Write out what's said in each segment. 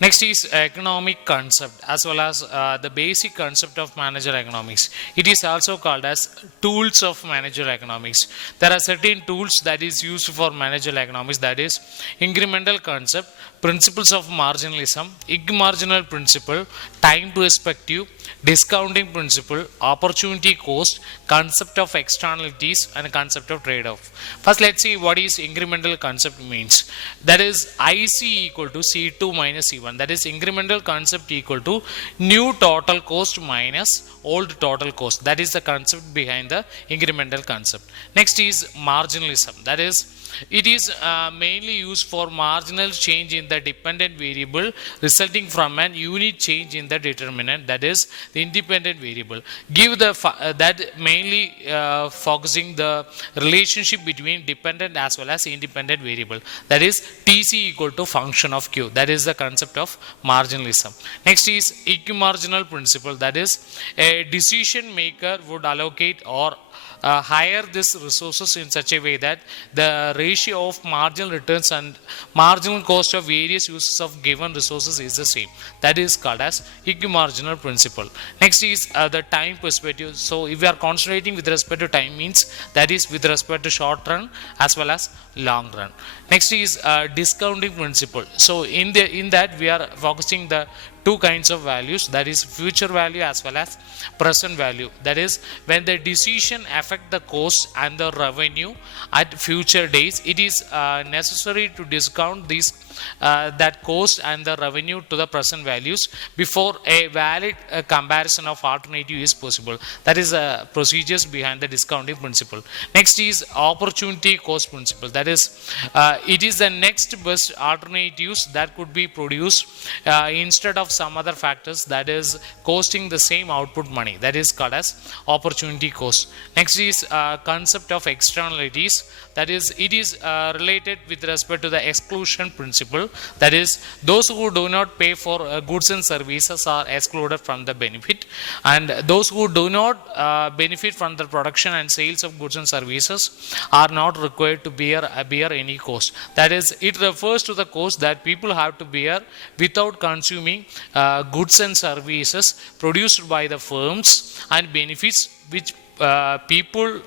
Next is economic concept as well as the basic concept of managerial economics. It is also called as tools of managerial economics. There are certain tools that is used for managerial economics, that is incremental concept, principles of marginalism, IG marginal principle, time perspective, discounting principle, opportunity cost, concept of externalities, and concept of trade-off. First, let's see what is incremental concept means. That is IC equal to C2 minus C1. That is incremental concept equal to new total cost minus old total cost. That is the concept behind the incremental concept. Next is marginalism. That is it is mainly used for marginal change in the dependent variable resulting from an unit change in the determinant, that is the independent variable. Give the that mainly focusing the relationship between dependent as well as independent variable, that is TC equal to function of Q. That is the concept of marginalism. Next is equimarginal principle. That is a decision maker would allocate or hire these resources in such a way that the ratio of marginal returns and marginal cost of various uses of given resources is the same. That is called as equimarginal principle. Next is the time perspective. So if we are concentrating with respect to time, means that is with respect to short run as well as long run. Next is discounting principle. So in that we are focusing the two kinds of values, that is future value as well as present value. That is when the decision affect the cost and the revenue at future days, it is necessary to discount these that cost and the revenue to the present values before a valid comparison of alternative is possible. That is procedures behind the discounting principle. Next is opportunity cost principle. That is it is the next best alternatives that could be produced instead of some other factors that is costing the same output money. That is called as opportunity cost. Next is concept of externalities. That is it is related with respect to the exclusion principle. That is those who do not pay for goods and services are excluded from the benefit, and those who do not benefit from the production and sales of goods and services are not required to bear any cost. That is it refers to the cost that people have to bear without consuming goods and services produced by the firms and benefits which people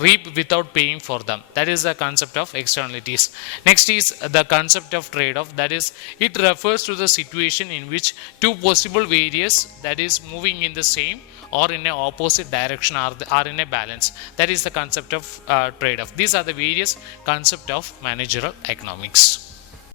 reap without paying for them. That is the concept of externalities. Next is the concept of trade-off. That is it refers to the situation in which two possible various, that is moving in the same or in an opposite direction, are in a balance. That is the concept of trade-off. These are the various concept of managerial economics.